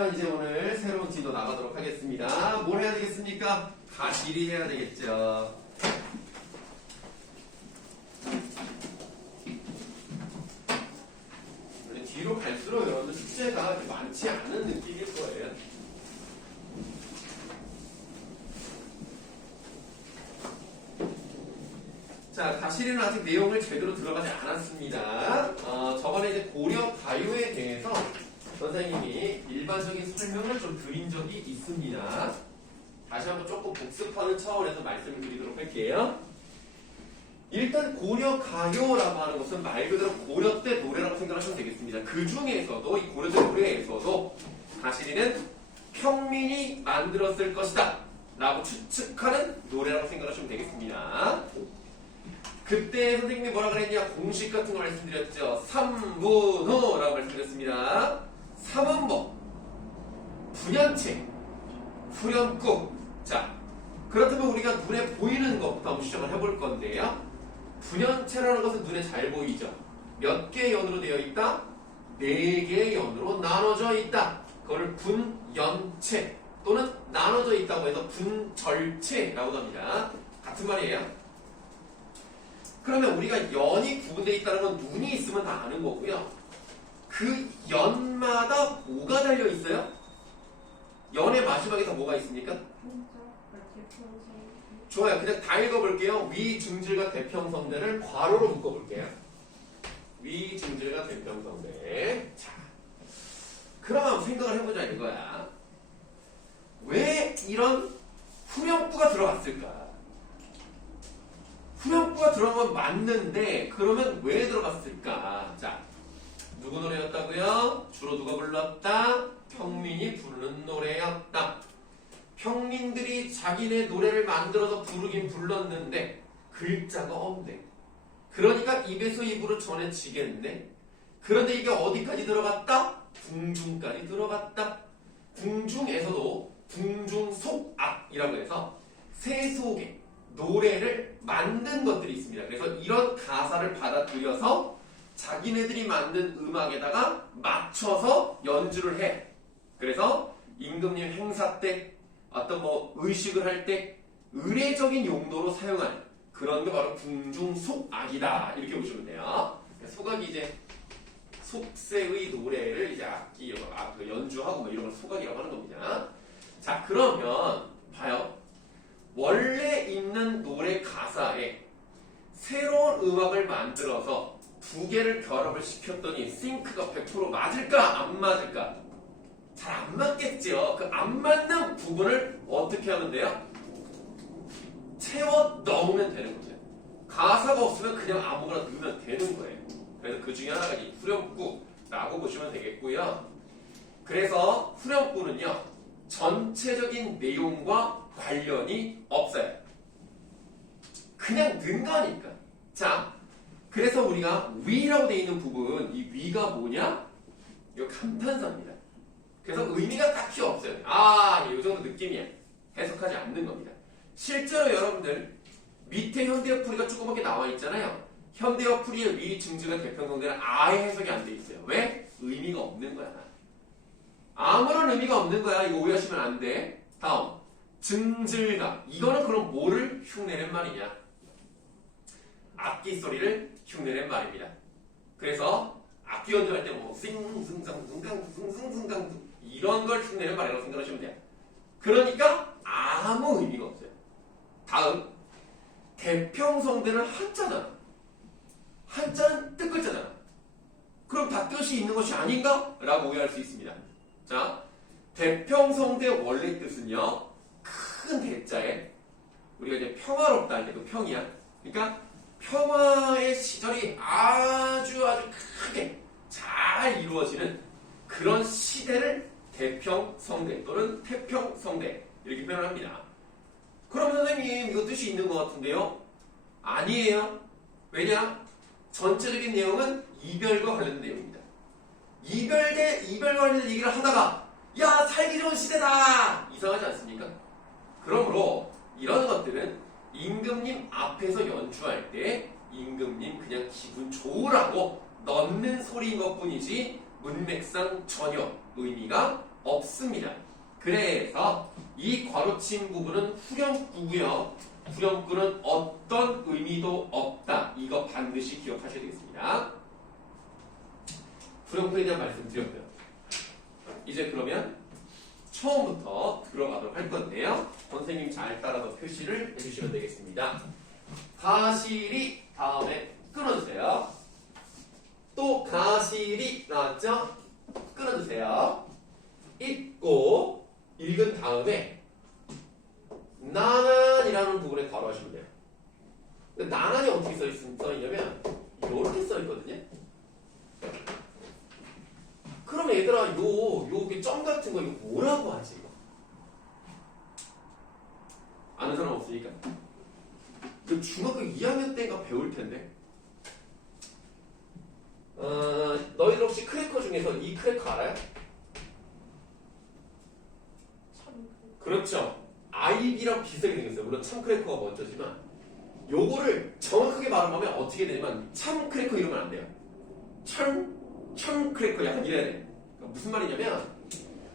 그러면 이제 오늘 새로운 진도 나가도록 하겠습니다. 뭘 해야 되겠습니까? 가실이 해야 되겠죠. 뒤로 갈수록 여러분들 숙제가 많지 않은 느낌일 거예요. 자, 가실이는 아직 내용을 제대로 들어가지 않았습니다. 저번에 이제 고려 가요에 대해서 선생님이 일반적인 설명을 좀 드린 적이 있습니다. 다시 한번 조금 복습하는 차원에서 말씀을 드리도록 할게요. 일단 고려 가요라고 하는 것은 말 그대로 고려 때 노래라고 생각하시면 되겠습니다. 그 중에서도 이 고려 때 노래에서도 가실이는 평민이 만들었을 것이다 라고 추측하는 노래라고 생각하시면 되겠습니다. 그때 선생님이 뭐라 그랬냐? 공식 같은 거 말씀드렸죠. 삼분호라고 말씀드렸습니다. 삼음보, 분연체, 후렴구. 자, 그렇다면 우리가 눈에 보이는 것부터 한번 시작을 해볼 건데요. 분연체라는 것은 눈에 잘 보이죠. 몇 개의 연으로 되어 있다? 4개의 연으로 나눠져 있다. 그걸 분연체 또는 나눠져 있다고 해서 분절체라고 합니다. 같은 말이에요. 그러면 우리가 연이 구분되어 있다는 건 눈이 있으면 다 아는 거고요. 그 연마다 뭐가 달려 있어요? 연의 마지막에 다 뭐가 있습니까? 좋아요. 그냥 다 읽어볼게요. 위증질과 대평성대를 괄호로 묶어볼게요. 위증질과 대평성대. 자, 그럼 생각을 해보자 이거야. 왜 이런 후렴구가 들어갔을까? 후렴구가 들어간 건 맞는데 그러면 왜 들어갔을까? 자, 누구 노래였다고요? 주로 누가 불렀다? 평민이 부르는 노래였다. 평민들이 자기네 노래를 만들어서 부르긴 불렀는데 글자가 없네. 그러니까 입에서 입으로 전해지겠네. 그런데 이게 어디까지 들어갔다? 궁중까지 들어갔다. 궁중에서도 궁중속악이라고 해서 세속의 노래를 만든 것들이 있습니다. 그래서 이런 가사를 받아들여서 자기네들이 만든 음악에다가 맞춰서 연주를 해. 그래서 임금님 행사 때 어떤 의식을 할 때 의례적인 용도로 사용한 그런 게 바로 궁중속악이다. 이렇게 보시면 돼요. 속악이 이제 속세의 노래를 이제 연주하고 이런 걸 속악이라고 하는 겁니다. 자, 그러면 봐요. 원래 있는 노래 가사에 새로운 음악을 만들어서 두 개를 결합을 시켰더니 싱크가 100% 맞을까? 안 맞을까? 잘 안 맞겠죠. 그 안 맞는 부분을 어떻게 하면 돼요? 채워 넣으면 되는 거죠. 가사가 없으면 그냥 아무거나 넣으면 되는 거예요. 그래서 그 중에 하나가 이 후렴구라고 보시면 되겠고요. 그래서 후렴구는요, 전체적인 내용과 관련이 없어요. 그냥 넣은 거니까. 자, 그래서 우리가 위라고 되어 있는 부분, 이 위가 뭐냐? 이거 감탄사입니다. 그래서 의미가 딱히 없어요. 이 정도 느낌이야. 해석하지 않는 겁니다. 실제로 여러분들 밑에 현대어풀이가 조그맣게 나와 있잖아요. 현대어풀이의 위, 증질과 대평성대는 아예 해석이 안 돼 있어요. 왜? 의미가 없는 거야. 아무런 의미가 없는 거야. 이거 오해하시면 안 돼. 다음, 증질가. 이거는 그럼 뭐를 흉내낸 말이냐? 악기 소리를 흉내낸 말입니다. 그래서 악기 연주할 때 싱승상승강승승승강 이런 걸 흉내낸 말이라고 생각하시면 돼요. 그러니까 아무 의미가 없어요. 다음, 대평성대는 한자잖아. 한자는 뜻글자잖아. 그럼 다 뜻이 있는 것이 아닌가? 라고 오해할 수 있습니다. 자, 대평성대 원래 뜻은요, 큰 대자에 우리가 이제 평화롭다 할 때 그 평이야. 그러니까 평화의 시절이 아주 크게 잘 이루어지는 그런 시대를 대평성대 또는 태평성대 이렇게 표현합니다. 그럼 선생님 이거 뜻이 있는 것 같은데요? 아니에요. 왜냐? 전체적인 내용은 이별과 관련된 내용입니다. 이별과 관련된 얘기를 하다가 야, 살기 좋은 시대다! 이상하지 않습니까? 그러므로 이런 것들은 임금님 앞에서 연주할 때 임금님 그냥 기분 좋으라고 넣는 소리인 것 뿐이지 문맥상 전혀 의미가 없습니다. 그래서 이 괄호친 부분은 후렴구고요. 후렴구는 어떤 의미도 없다. 이거 반드시 기억하셔야 되겠습니다. 후렴구에 대한 말씀 드렸고요. 이제 그러면 처음부터 들어가도록 할 건데요. 선생님 잘 따라서 표시를 해주시면 되겠습니다. 가시리 다음에 끊어주세요. 또 가시리 나왔죠? 끊어주세요. 읽고 읽은 다음에 나난이라는 부분에 괄호하시면 돼요. 근데 나난이 어떻게 써있냐면 이렇게 써있거든요. 그럼 얘들아 요게 점 같은 거 이거 뭐라고 하지? 아는 사람 없으니까. 그 중학교 2학년 때인가 배울 텐데. 너희들 혹시 크래커 중에서 이 크래커 알아요? 그렇죠. 아이비랑 비슷하게 생겼어요. 물론 참 크래커가 먼저지만 요거를 정확하게 말하면 어떻게 되냐면 참 크래커 이러면 안 돼요. 참 크래커 약간 이래야 돼. 그러니까 무슨 말이냐면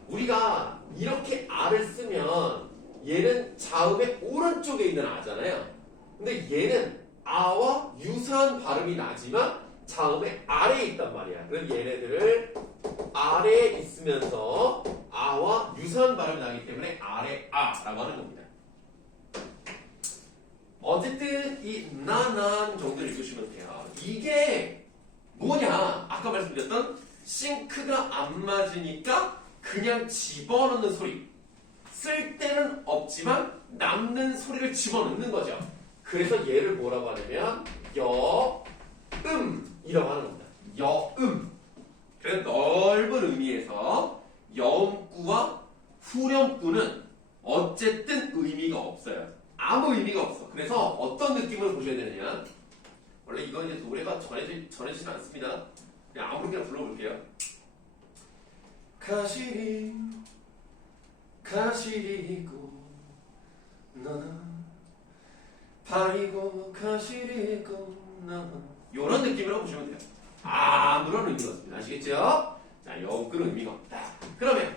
우리가 이렇게 아를 쓰면 얘는 자음의 오른쪽에 있는 아잖아요. 근데 얘는 아와 유사한 발음이 나지만 자음의 아래에 있단 말이야. 그래서 얘네들을 아래에 있으면서 아와 유사한 발음이 나기 때문에 아래 아라고 하는 겁니다. 어쨌든 이 나난 정도를 읽으시면 돼요. 이게 뭐냐? 아까 말씀드렸던 싱크가 안 맞으니까 그냥 집어넣는 소리. 쓸 때는 없지만 남는 소리를 집어넣는 거죠. 그래서 얘를 뭐라고 하냐면 여음이라고 하는 겁니다. 여음. 그래서 넓은 의미에서 여음구와 후렴구는 어쨌든 의미가 없어요. 아무 의미가 없어. 그래서 어떤 느낌으로 보셔야 되느냐? 원래 이건 이제 노래가 전해지진 않습니다. 그냥 아무렇게나 불러볼게요. 가시리고 나나 바리고 가시리고 나나 요런 느낌으로 보시면 돼요. 아무런 의미가 없습니다. 아시겠죠? 자, 여음구는 의미가 없다. 그러면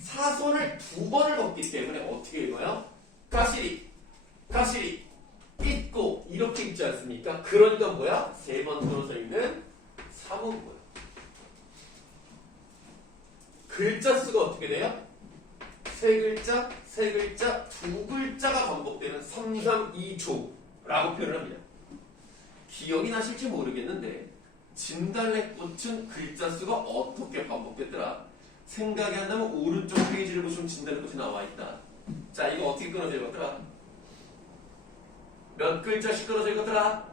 사손을 두 번을 걷기 때문에 어떻게 읽어요? 가시리 읽고 이렇게 읽지 않습니까? 그러니까 뭐야? 세 번 들어서 읽는 사문구예요. 글자 수가 어떻게 돼요? 세 글자, 두 글자가 반복되는 3, 3, 2조라고 표현을 합니다. 기억이 나실지 모르겠는데 진달래꽃은 글자 수가 어떻게 반복됐더라? 생각이 안 나면 오른쪽 페이지를 보시면 진달래꽃이 나와 있다. 자, 이거 어떻게 끊어져 읽었더라? 몇 글자씩 끊어져 읽었더라?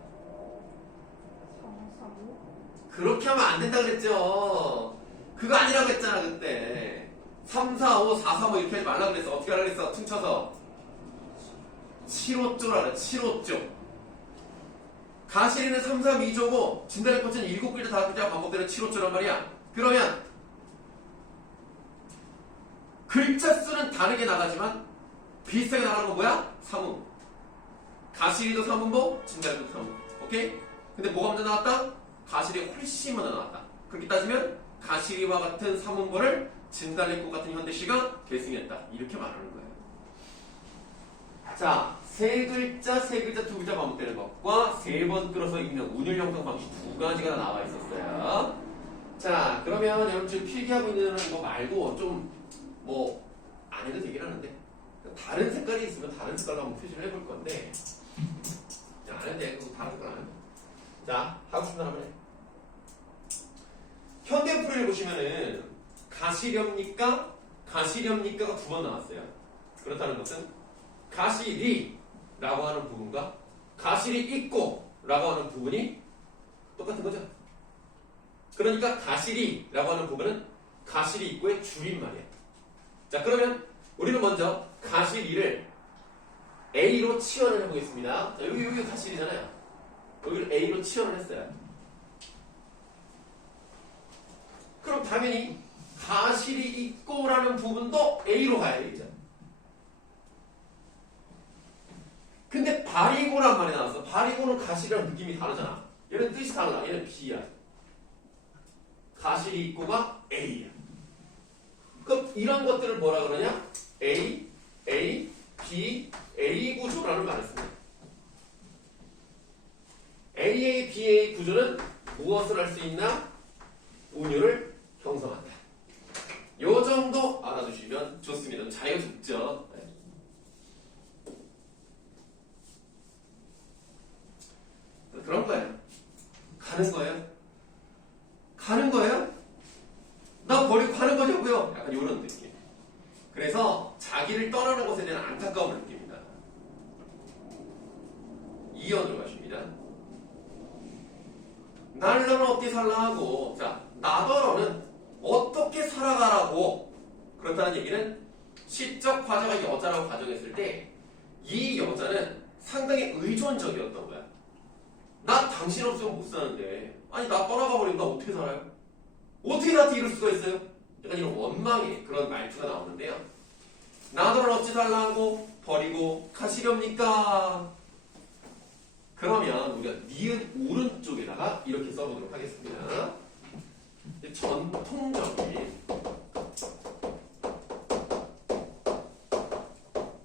그렇게 하면 안 된다 그랬죠. 그거 아니라고 했잖아 그때. 3, 4, 5, 4, 3, 5 이렇게 하지 말라 그랬어. 어떻게 하라 그랬어? 퉁쳐서 7호조라 그래. 7호조. 가시리는 3, 3, 2조고 진달래꽃은 7글자, 5글자 반복되는 7호조란 말이야. 그러면 글자 수는 다르게 나가지만 비슷하게 나가는 건 뭐야? 사문. 가시리도 사문보, 진달래꽃 사문. 오케이? 근데 뭐가 먼저 나왔다? 가시리가 훨씬 먼저 나왔다. 그렇게 따지면 가시리와 같은 사문보를 진달래꽃 같은 현대시가 계승했다. 이렇게 말하는 거예요. 자, 세 글자, 두 글자 반복되는 것과 세 번 끌어서 읽는 운율 형성 방식 두 가지가 나와 있었어요. 자, 그러면 여러분 지금 필기하고 있는 거 말고 좀 안 해도 되긴 하는데 다른 색깔이 있으면 다른 색깔로 한번 표시를 해볼 건데 안 해도 돼. 다른 색깔 안 해도 돼. 자, 하고 싶은 사람 해. 현대풀이를 보시면은 가시렵니까가 두 번 나왔어요. 그렇다는 것은 가시리라고 하는 부분과 가시리 있고라고 하는 부분이 똑같은 거죠. 그러니까 가시리라고 하는 부분은 가시리 있고의 줄임말이에요. 자, 그러면 우리는 먼저 가시리를 A로 치환을 해보겠습니다. 자, 여기 가시리잖아요. 여기를 A로 치환을 했어요. 그럼 당연히 가시리 있고라는 부분도 A로 가야 되겠죠. 근데 바리고란 말이 나왔어. 바리고는 가시리랑 느낌이 다르잖아. 얘는 뜻이 달라. 얘는 B야. 가시리 있고가 A야. 그 이런 것들을 뭐라 그러냐? A, A, B, A 구조라는 말을 씁니다. AA, BA 구조는 무엇을 할 수 있나? 운율을 형성한다. 요 정도 알아두시면 좋습니다. 자유특정. 그런 거예요. 가는 거예요. 가는 거예요? 나 버리고 가는 거냐고요? 약간 이런 느낌. 그래서 자기를 떠나는 것에 대한 안타까움을 느낍니다. 2번으로 가십니다. 날 너는 어떻게 살라 하고, 자, 나더러는 어떻게 살아가라고. 그렇다는 얘기는 시적 화자가 여자라고 가정했을 때 이 여자는 상당히 의존적이었던 거야. 나 당신 없으면 못 사는데, 아니 나 떠나가 버리면 나 어떻게 살아요? 어떻게 나한테 이럴 수가 있어요? 약간 이런 원망의 그런 말투가 나오는데요. 나더러 어찌 살라 하고 버리고 가시렵니까? 그러면 우리가 니은 오른쪽에다가 이렇게 써보도록 하겠습니다. 전통적인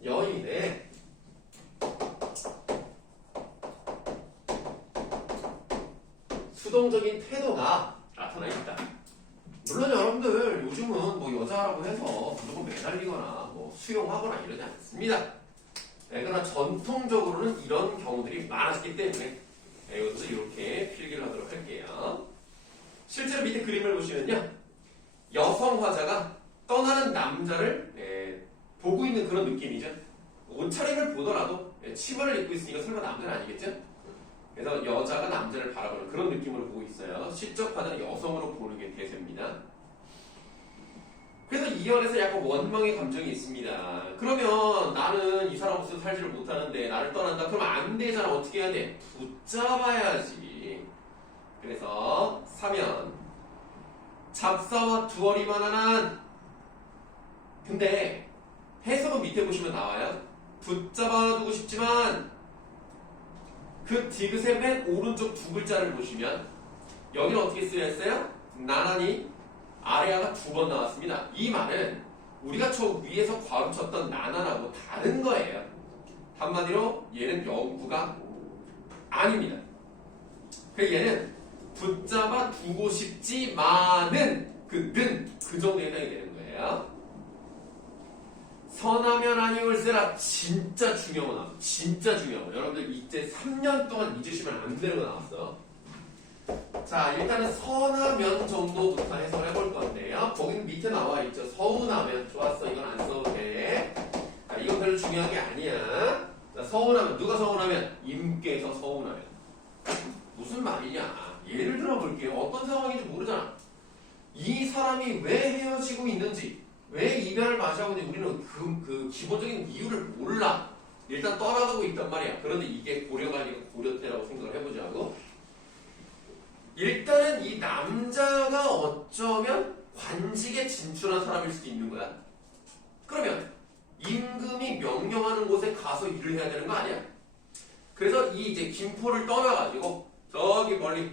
여인의 수동적인 태도가 나타나 있다. 물론 여러분들 요즘은 뭐 여자라고 해서 무조건 매달리거나 뭐 수용하거나 이러지 않습니다. 그러나 전통적으로는 이런 경우들이 많았기 때문에 이것도 이렇게 필기를 하도록 할게요. 실제로 밑에 그림을 보시면요, 여성 화자가 떠나는 남자를 보고 있는 그런 느낌이죠. 옷차림을 보더라도 치마를 입고 있으니까 설마 남자는 아니겠죠? 그래서 여자가 남자를 바라보는 그런 느낌으로 보고 있어요. 시적 화자는 여성으로 보는 게 대세입니다. 그래서 이 연에서 약간 원망의 감정이 있습니다. 그러면 나는 이 사람 없어서 살지를 못하는데 나를 떠난다? 그러면 안 되잖아. 어떻게 해야 돼? 붙잡아야지. 그래서 사면 잡사와 두어리만 한. 근데 해석은 밑에 보시면 나와요. 붙잡아두고 싶지만 그 디귿의 맨 오른쪽 두 글자를 보시면 여기는 어떻게 쓰여 있어요? 나나니 아래아가 두 번 나왔습니다. 이 말은 우리가 저 위에서 괄호쳤던 나나하고 다른 거예요. 한마디로 얘는 영구가 아닙니다. 그래서 얘는 붙잡아 두고 싶지만은 그 정도에 해당이 되는 거예요. 선하면 아니올세라. 진짜 중요한 거 나왔어. 진짜 중요한 거. 여러분들 이제 3년 동안 잊으시면 안 되는 거 나왔어. 자, 일단은 선하면 정도부터 해석을 해볼 건데요. 거기는 밑에 나와 있죠. 서운하면. 좋았어. 이건 안 써도 돼. 자, 이건 별로 중요한 게 아니야. 자, 서운하면. 누가 서운하면? 임께서 서운하면. 무슨 말이냐. 예를 들어 볼게요. 어떤 상황인지 모르잖아. 이 사람이 왜 헤어지고 있는지, 왜 이별을 맞이하고 있는지 우리는 그 기본적인 이유를 몰라. 일단 떠나가고 있단 말이야. 그런데 이게 고려가 아니고 고려태라고 생각을 해보자고. 일단은 이 남자가 어쩌면 관직에 진출한 사람일 수도 있는 거야. 그러면 임금이 명령하는 곳에 가서 일을 해야 되는 거 아니야? 그래서 이 이제 김포를 떠나가지고 저기 멀리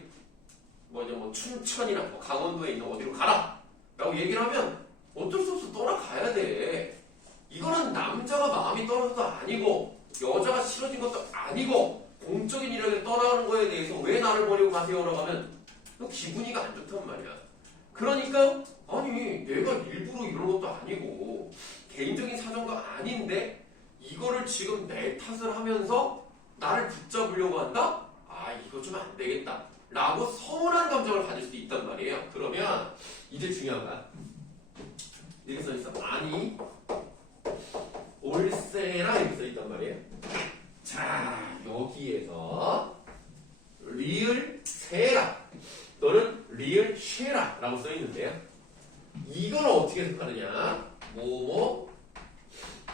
뭐 춘천이나 뭐 강원도에 있는 어디로 가라 라고 얘기를 하면 어쩔 수 없어 떠나가야 돼. 이거는 남자가 마음이 떨어져도 아니고 여자가 싫어진 것도 아니고 공적인 일을 떠나는 거에 대해서 왜 나를 버리고 가세요라고 하면 너 기분이가 안 좋단 말이야. 그러니까 아니 내가 일부러 이런 것도 아니고 개인적인 사정도 아닌데 이거를 지금 내 탓을 하면서 나를 붙잡으려고 한다? 아 이거 좀 안 되겠다 라고 서운한 감정을 가질 수도 있단 말이에요. 그러면 이제 중요한 거야. 이렇게 써있어. 아니 올세라 이렇게 써있단 말이에요. 자 여기에서 리을 세라 또는 리을 쉐라 라고 써있는데요. 이걸 어떻게 해석하느냐. 뭐뭐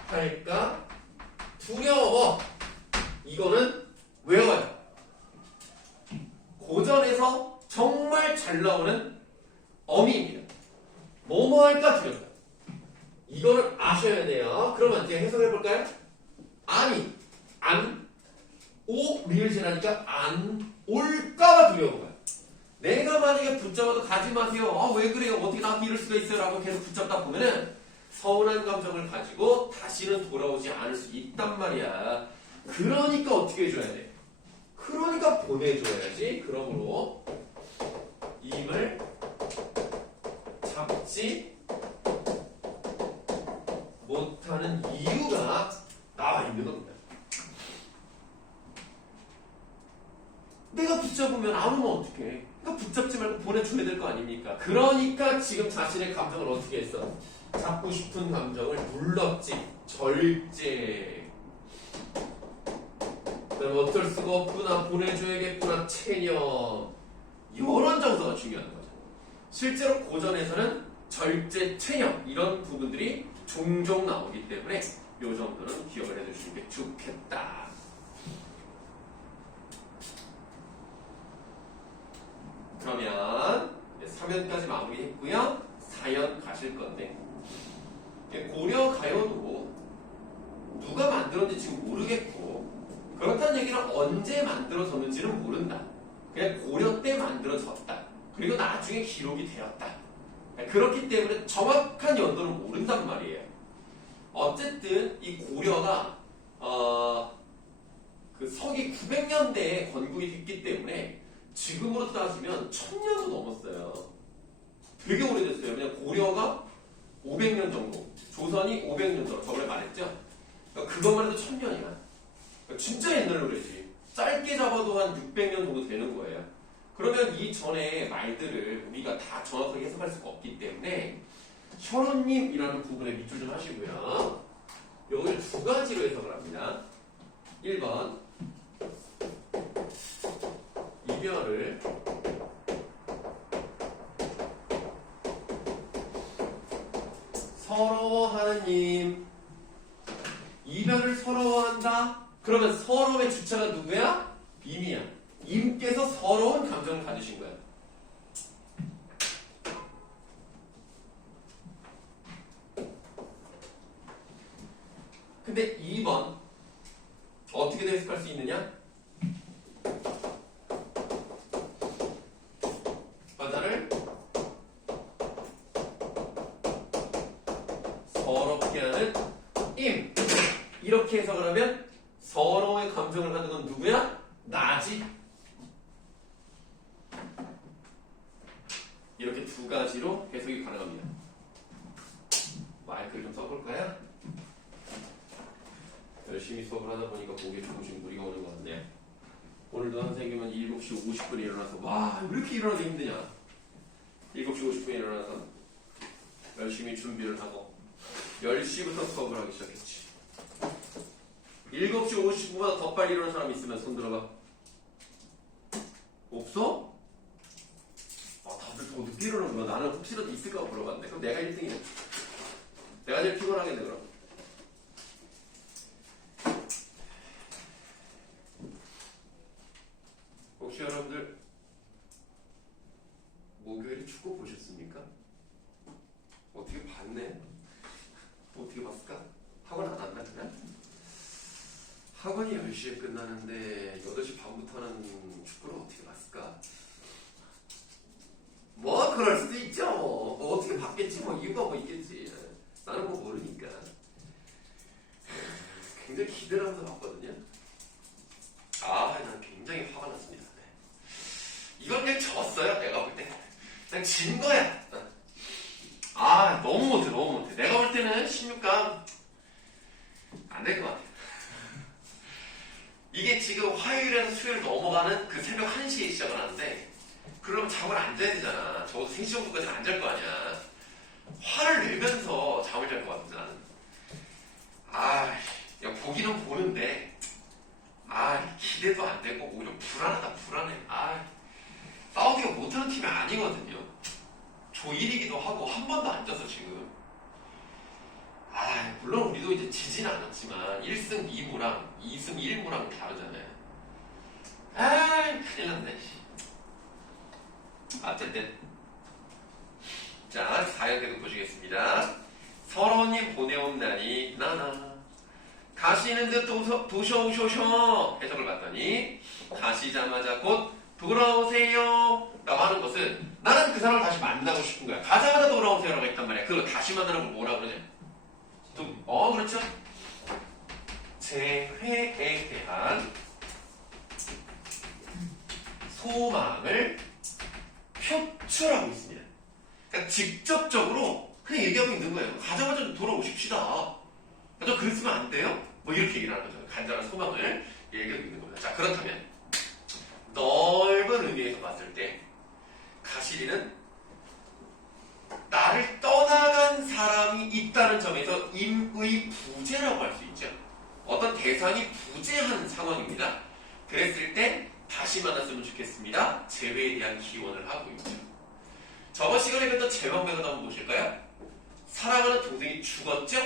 할까 두려워. 이거는 외워요. 고전에서 정말 잘 나오는 어미입니다. 뭐뭐 할까 두렵다. 이거를 아셔야 돼요. 그러면 이제 해석해 볼까요? 아니 안 오 리을제라니까 안 올까봐 두려운 거야. 내가 만약에 붙잡아도 가지 마세요. 아 왜 그래요? 어떻게 나한테 이럴 수가 있어요? 라고 계속 붙잡다 보면은 서운한 감정을 가지고 다시는 돌아오지 않을 수 있단 말이야. 그러니까 어떻게 해줘야 돼? 그러니까 보내줘야지. 그러므로 임을 잡지 못하는 이유가 나와 있는 겁니다. 내가 붙잡으면 안 오면 어떡해? 그러니까 붙잡지 말고 보내줘야 될 거 아닙니까? 그러니까 지금 자신의 감정을 어떻게 했어? 잡고 싶은 감정을 눌렀지. 절제. 그럼 어쩔 수가 없구나. 보내줘야겠구나. 체념. 이런 정서가 중요한 거죠. 실제로 고전에서는 절제, 체념 이런 부분들이 종종 나오기 때문에 이 정도는 기억을 해두시는 게 좋겠다. 그러면 3연까지 마무리했고요. 4연 가실 건데 고려 가요도 누가 만들었는지 지금 모르겠고 그렇다는 얘기는 언제 만들어졌는지는 모른다. 그냥 고려 때 만들어졌다. 그리고 나중에 기록이 되었다. 그렇기 때문에 정확한 연도는 모른단 말이에요. 어쨌든 이 고려가 그 서기 900년대에 건국이 됐기 때문에 지금으로 따지면 1000년도 넘었어요. 되게 오래됐어요. 그냥 고려가 500년 정도, 조선이 500년 정도 저번에 말했죠. 그러니까 그것만 해도 1000년이야. 그러니까 진짜 옛날 노래지. 짧게 잡아도 한 600년 정도 되는 거예요. 그러면 이 전에 말들을 우리가 다 정확하게 해석할 수가 없기 때문에 혈원님이라는 부분에 밑줄 좀 하시고요. 이걸 두 가지로 해석을 합니다. 1번 이별을 서러워하는 님. 이별을 서러워한다? 그러면 서러움의 주체가 누구야? 임이야. 임께서 서러운 감정을 가지신 거야. 근데 2번 어떻게 해석할 수 있느냐? 바다를 서럽게 하는 임. 이렇게 해석을 하면 서러움의 감정을 갖는 건 누구야? 나지. 이렇게 두 가지로 해석이 가능합니다. 마이크를 좀 써볼까요? 열심히 수업을 하다 보니까 목에 조금씩 무리가 오는 것 같네. 오늘도 선생님은 7시 50분에 일어나서 와, 왜 이렇게 일어나기 힘드냐? 7시 50분에 일어나서 열심히 준비를 하고 10시부터 수업을 하기 시작했지. 7시 50분보다 더 빨리 일어나는 사람 있으면 손 들어봐. 없어? 다들 더 늦게 일어나는 거야. 나는 혹시라도 있을까 물어봤는데 그럼 내가 1등이네. 내가 제일 피곤하겠네 그럼. 혹시 여러분들 목요일에 축구 보셨습니까? 어떻게 봤네? 어떻게 봤을까? 학원 안 왔나 그냥? 학원이 10시에 끝나는데 8시 반부터 하는 축구를 어떻게 봤을까? 뭐 그럴 수도 있죠. 뭐 어떻게 봤겠지. 뭐 이유가 뭐 있겠지. 나는 뭐 모르니까. 굉장히 기대를 하면서 봤거든요. 난 굉장히 화가 났습니다. 이건 그냥 졌어요. 내가 볼 때. 그냥 진 거야. 너무 못해. 너무 못해. 내가 볼 때는 16강 안 될 것 같아. 이게 지금 화요일에서 수요일 넘어가는 그 새벽 1시에 시작을 하는데 그러면 잠을 안 자야 되잖아. 적어도 3시 정도까지 안 잘 거 아니야. 화를 내면서 잠을 잘 것 같은데 나는. 야, 보기는 보는데 기대도 안 되고 오히려 불안하다. 불안해. 사우디가 못하는 팀이 아니거든요. 조1이기도 하고 한 번도 안 졌어 지금. 물론 우리도 이제 지진 않았지만 1승 2무랑 2승 1무랑 다르잖아요. 큰일 났네. 어쨌든 자 4연 계속 보시겠습니다. 서러운님 보내온다니 나나 가시는 듯 도셔오쇼쇼 해석을 봤더니 가시자마자 곧 돌아오세요 라고 하는 것은 나는 그 사람을 다시 만나고 싶은 거야. 가자마자 돌아오세요 라고 했단 말이야. 그거 다시 만나는 걸 뭐라 그러냐? 그렇죠. 재회에 대한 소망을 표출하고 있습니다. 그러니까 직접적으로 그냥 얘기하고 있는 거예요. 가자마자 돌아오십시다. 저 글 쓰면 안 돼요? 뭐 이렇게 얘기를 하는 거죠. 간절한 소망을 얘기하고 있는 겁니다. 자, 그렇다면 넓은 의미에서 봤을 때 가시리는 나를 떠나간 사람이 있다는 점에서 임의 부재라고 할 수 있죠. 어떤 대상이 부재한 상황입니다. 그랬을 때 다시 만났으면 좋겠습니다. 재회에 대한 기원을 하고 있죠. 저번 시간에 배웠던 제왕배가 한번 보실까요? 사랑하는 동생이 죽었죠?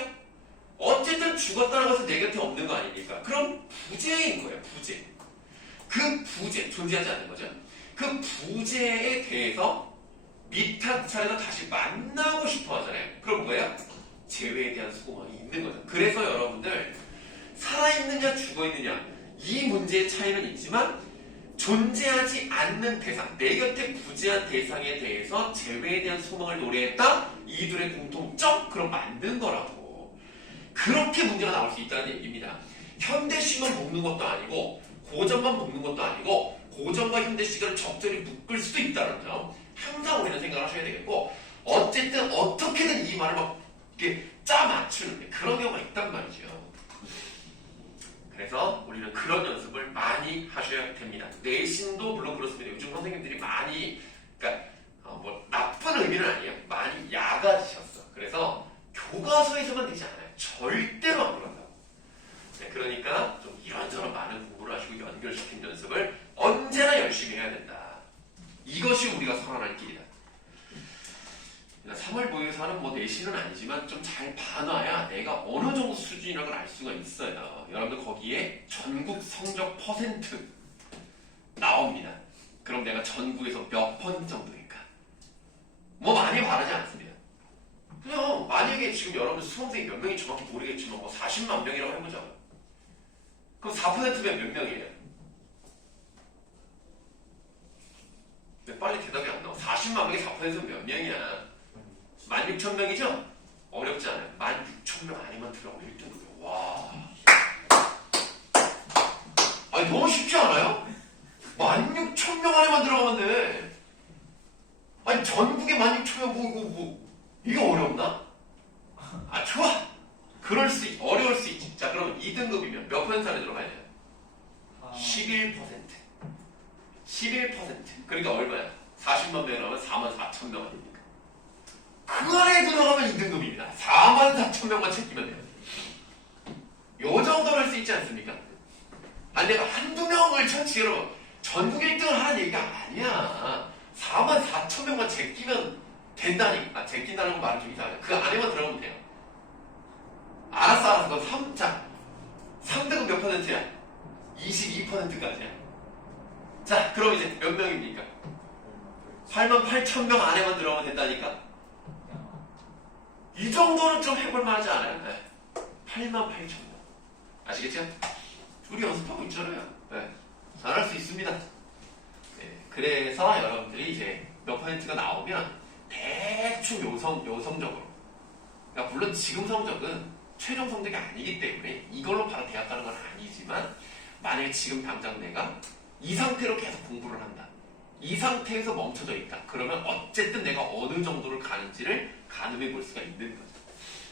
어쨌든 죽었다는 것은 내 곁에 없는 거 아닙니까? 그럼 부재인 거예요. 부재. 그 부재, 존재하지 않는 거죠. 그 부재에 대해서 밑한 차례도 다시 만나고 싶어 하잖아요. 그럼 뭐예요? 재회에 대한 소망이 있는 거죠. 그래서 여러분들 살아있느냐 죽어있느냐 이 문제의 차이는 있지만 존재하지 않는 대상, 내 곁에 부재한 대상에 대해서 재회에 대한 소망을 노래했다? 이들의 공통점? 그럼 만든 거라고. 그렇게 문제가 나올 수 있다는 얘기입니다. 현대식만 묶는 것도 아니고 고전만 묶는 것도 아니고 고전과 현대식을 적절히 묶을 수도 있다는 점 항상 우리는 생각을 하셔야 되겠고 어쨌든 어떻게든 이 말을 막 이렇게 짜 맞추는 그런 경우가 있단 말이죠. 그래서 우리는 그런 연습을 많이 하셔야 됩니다. 내신도 물론 그렇습니다. 요즘 선생님들이 많이 그러니까 뭐 나쁜 의미는 아니에요. 많이 야가지셨어. 그래서 교과서에서만 되지 않아요. 절대로 안 그런다고. 네, 그러니까 좀 이런저런 많은 공부를 하시고 연결시킨 연습을 언제나 열심히 해야 된다. 이것이 우리가 선언할 길이다. 3월 모의고사 하는 뭐 내신은 아니지만 좀 잘 봐놔야 내가 어느 정도 수준이라는 걸 알 수가 있어요. 여러분들 거기에 전국 성적 퍼센트 나옵니다. 그럼 내가 전국에서 몇 퍼센트 정도일까? 뭐 많이 바라지 않습니다. 그냥 만약에 지금 여러분들 수험생이 몇 명이 정확히 모르겠지만 뭐 40만 명이라고 해보자. 그럼 4%면 몇 명이에요? 왜 빨리 대답이 안 나와? 40만 명에 4%면 몇 명이야? 16,000명이죠? 어렵지 않아요. 16,000명 안에만 들어가면 1등급이에요. 와. 아니, 너무 쉽지 않아요? 16,000명 안에만 들어가면 돼. 아니, 전국에 16,000명 뭐, 이게 어렵나? 아, 좋아. 어려울 수 있지. 자, 그러면 2등급이면 몇 퍼센트 안에 들어가야 돼요? 11%. 11%. 그러니까 얼마야? 40만 명이 나오면 44,000명 아닙니까? 그 안에 들어가면 2등급입니다. 44,000명만 챙기면 돼요. 요 정도는 할 수 있지 않습니까? 아니, 내가 한두 명을 여러분, 전국 1등을 하는 얘기가 아니야. 44,000명만 제끼면 된다니까. 제낀다는 건 말은 좀 이상하죠. 그 안에만 들어가면 돼요. 알았어. 그럼 3등은 몇 퍼센트야? 22%까지야. 자, 그럼 이제 몇 명입니까? 88,000명 안에만 들어가면 된다니까? 이 정도는 좀 해볼만 하지 않아요? 네. 88,000명. 아시겠죠? 우리 연습하고 있잖아요. 네. 잘할 수 있습니다. 네. 그래서 여러분들이 이제 몇 퍼센트가 나오면 대충 요 성적으로. 그러니까 물론 지금 성적은 최종 성적이 아니기 때문에 이걸로 바로 대학 가는 건 아니지만 만약에 지금 당장 내가 이 상태로 계속 공부를 한다. 이 상태에서 멈춰져 있다. 그러면 어쨌든 내가 어느 정도를 가는지를 가늠해 볼 수가 있는 거죠.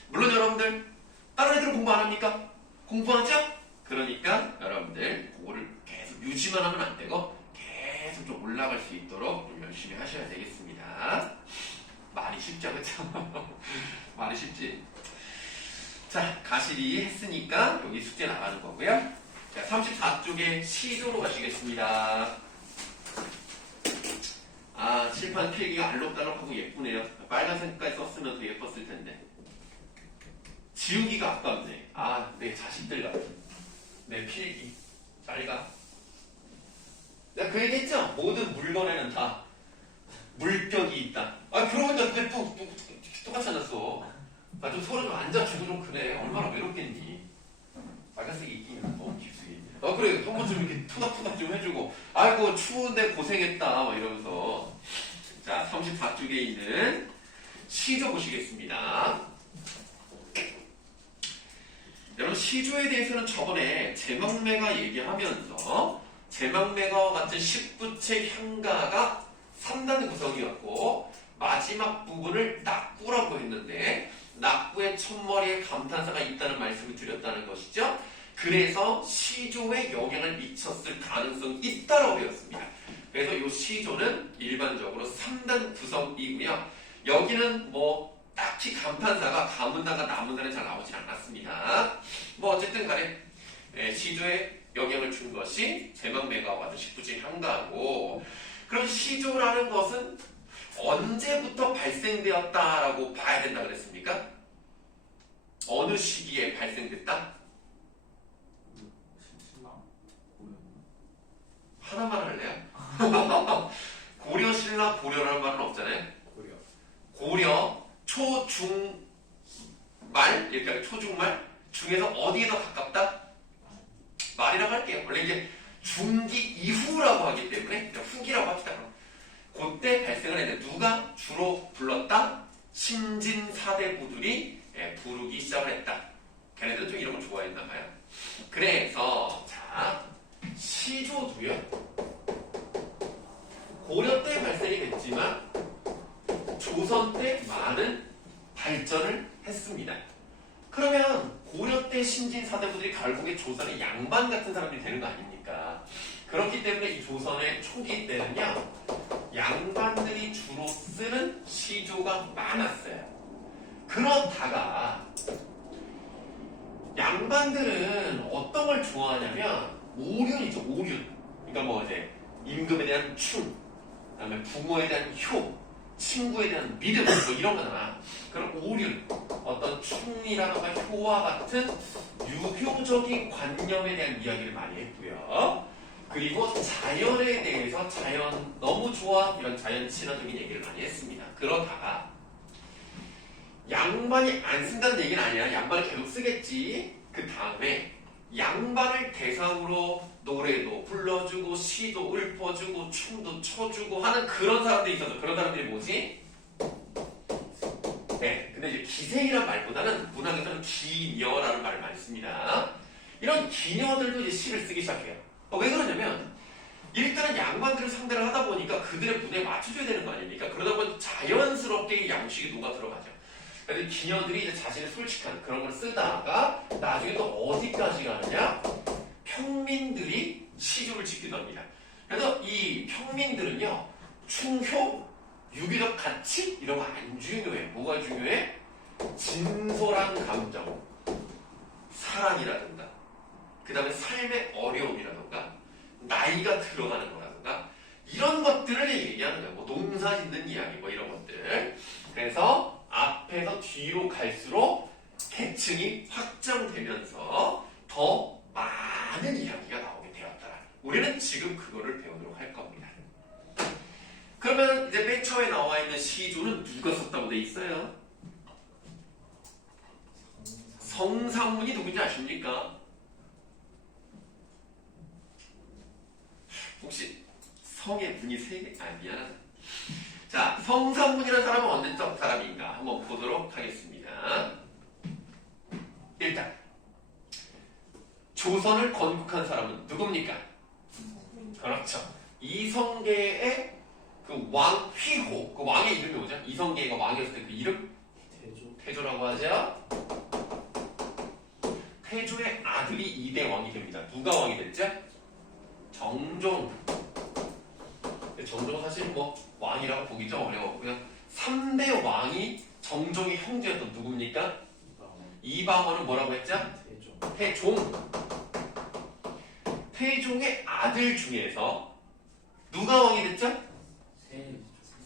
물론 여러분들 다른 애들은 공부 안 합니까? 공부하죠? 그러니까 여러분들 그거를 계속 유지만 하면 안 되고 계속 좀 올라갈 수 있도록 좀 열심히 하셔야 되겠습니다. 말이 쉽죠, 그렇죠? 말이 쉽지. 자, 가시리 했으니까 여기 숙제 나가는 거고요. 자, 34쪽에 시조로 가시겠습니다. 아, 칠판 필기가 알록달록하고 예쁘네요. 빨간색까지 썼으면 더 예뻤을 텐데. 지우기가 아깝네. 아, 내 자식들 같은. 내 필기. 잘 가. 내가 그 얘기 했죠? 모든 물건에는 다 물격이 있다. 아, 그러고 보니까 그게 또 똑같이 앉았어. 나 좀 서로 좀 앉아주고 좀 그래. 얼마나 외롭겠니? 빨간색이 있긴 너무 깊숙이. 그래. 한 번쯤 이렇게 투닥투닥 좀 해주고. 아이고, 추운데 고생했다. 막 이러면서. 자, 34쪽에 있는 시조 보시겠습니다. 여러분 시조에 대해서는 저번에 제망매가 얘기하면서 제망매가와 같은 19채 향가가 3단 구성이었고 마지막 부분을 낙구라고 했는데 낙구의 첫머리에 감탄사가 있다는 말씀을 드렸다는 것이죠. 그래서 시조에 영향을 미쳤을 가능성이 있다고 배웠습니다. 그래서 이 시조는 일반적으로 3단 구성이고요. 여기는 뭐 딱히 감탄사가 가문단과 나문단에 잘 나오진 않았습니다. 뭐 어쨌든 간에 시조에 영향을 준 것이 제망매가와 같은 19채 향가고, 그럼 시조라는 것은 언제부터 발생되었다라고 봐야 된다 그랬습니까? 어느 시기에 발생됐다? 하나만 할래요? 고려, 신라, 고려라는 말은 없잖아요. 고려, 초, 중, 말, 그러니까 초중말 중에서 어디에 더 가깝다? 말이라고 할게요. 원래 이제 중기 이후라고 하기 때문에 후기라고 합시다. 그때 발생을 했는데 누가 주로 불렀다? 신진사대부들이 부르기 시작을 했다. 걔네들은 좀 이런 걸 좋아했나 봐요. 그래서 자, 시조도요. 고려 때 발생이 됐지만 조선 때 많은 발전을 했습니다. 그러면 고려 때 신진사대부들이 결국에 조선의 양반 같은 사람들이 되는 거 아닙니까? 그렇기 때문에 이 조선의 초기 때는요, 양반들이 주로 쓰는 시조가 많았어요. 그렇다가 양반들은 어떤 걸 좋아하냐면 오륜이죠, 오륜. 그러니까 뭐 이제 임금에 대한 충, 그다음에 부모에 대한 효, 친구에 대한 믿음, 뭐 이런 거잖아. 그런 오륜, 어떤 충이라든가 효와 같은 유교적인 관념에 대한 이야기를 많이 했고요. 그리고 자연에 대해서 자연 너무 좋아, 이런 자연 친화적인 얘기를 많이 했습니다. 그러다가 양반이 안 쓴다는 얘기는 아니야. 양반을 계속 쓰겠지. 그 다음에 양반을 대상으로 노래도 불러주고 시도 읊어주고 춤도 춰주고 하는 그런 사람들이 있어서 그런 사람들이 뭐지? 네, 근데 이제 기생이란 말보다는 문학에서는 기녀라는 말을 많이 씁니다. 이런 기녀들도 이제 시를 쓰기 시작해요. 왜 그러냐면 일단은 양반들을 상대를 하다 보니까 그들의 무대에 맞춰줘야 되는 거 아닙니까? 그러다 보니 자연스럽게 양식이 녹아 들어가죠. 그래서 기녀들이 이제 자신의 솔직한 그런 걸 쓰다가 나중에 또 어디까지 가느냐? 평민들이 시조를 짓기도 합니다. 그래서 이 평민들은요, 충효, 유교적 가치 이런 거 안 중요해. 뭐가 중요해? 진솔한 감정, 사랑이라든가, 그 다음에 삶의 어려움이라든가, 나이가 들어가는 거라든가, 이런 것들을 얘기하는 거야. 뭐 농사 짓는 이야기, 뭐 이런 것들. 그래서 앞에서 뒤로 갈수록 계층이 확장되면서 더 많은 이야기가 나오게 되었더라. 우리는 지금 그거를 배우도록 할 겁니다. 그러면 이제 맨 처음에 나와 있는 시조는 누가 썼다고 돼 있어요? 성상문이 누군지 아십니까? 혹시 성의 문이 세 개? 아, 미안하다. 자, 성상문이라는 사람은 언제적 사람인가 한번 보도록 하겠습니다. 일단 조선을 건국한 사람은 누굽니까? 그렇죠. 이성계의 그 왕 휘호, 그 왕의 이름이 뭐죠? 이성계가 왕이었을 때 그 이름? 태조라고 하죠. 태조의 아들이 2대 왕이 됩니다. 누가 왕이 됐죠? 정종. 정종은 사실 뭐 왕이라고 보기 좀 어려워. 그냥 3대 왕이 정종의 형제였던 누굽니까? 이방원은 뭐라고 했죠? 태종. 태종의 아들 중에서 누가 왕이 됐죠?